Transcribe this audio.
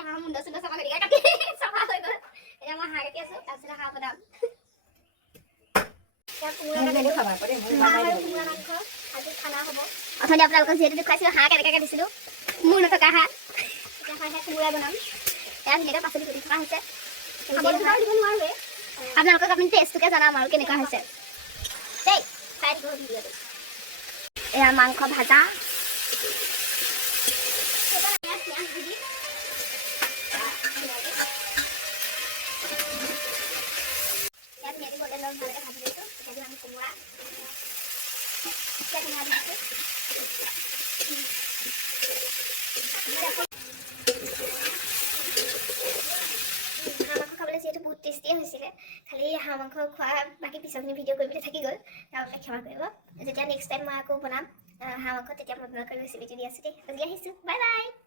হাঁহ মুণ্ড চুণ্ড চফা কৰি কাটি চফা হৈ গ'ল এতিয়া মই হাঁহ কাটি আছোঁ তাৰপিছত হাঁহ বনাম অথনি আপোনালোকক যিহেতু দেখুৱাইছিলোঁ হাঁহ কেনেকৈ কাটিছিলোঁ মোৰ নথকা হাঁহ এতিয়া হাঁহে কোমোৰা বনাম এয়া ধুনীয়াকৈ পাচলি কুটি থকা হৈছে দিব নোৱাৰোৱে আপোনালোকক আমি টেষ্টটোকে জনাম আৰু কেনেকুৱা হৈছে দেই চাই দিব ভিডিঅ'টো এয়া মাংস ভাজা যিহেতু বহুত টেষ্টিয়ে হৈছিলে খালি হাঁহ মাংস খোৱা বাকী পিছৰখিনি ভিডিঅ' কৰিবলৈ থাকি গ'ল তাৰ বাবে ক্ষমা কৰিব যেতিয়া নেক্সট টাইম মই আকৌ বনাম হাঁহ মাংস তেতিয়া মই আপোনালোকৰ ৰেচিপিটো দি আছোঁ দেই আজি আহিছোঁ বাই বাই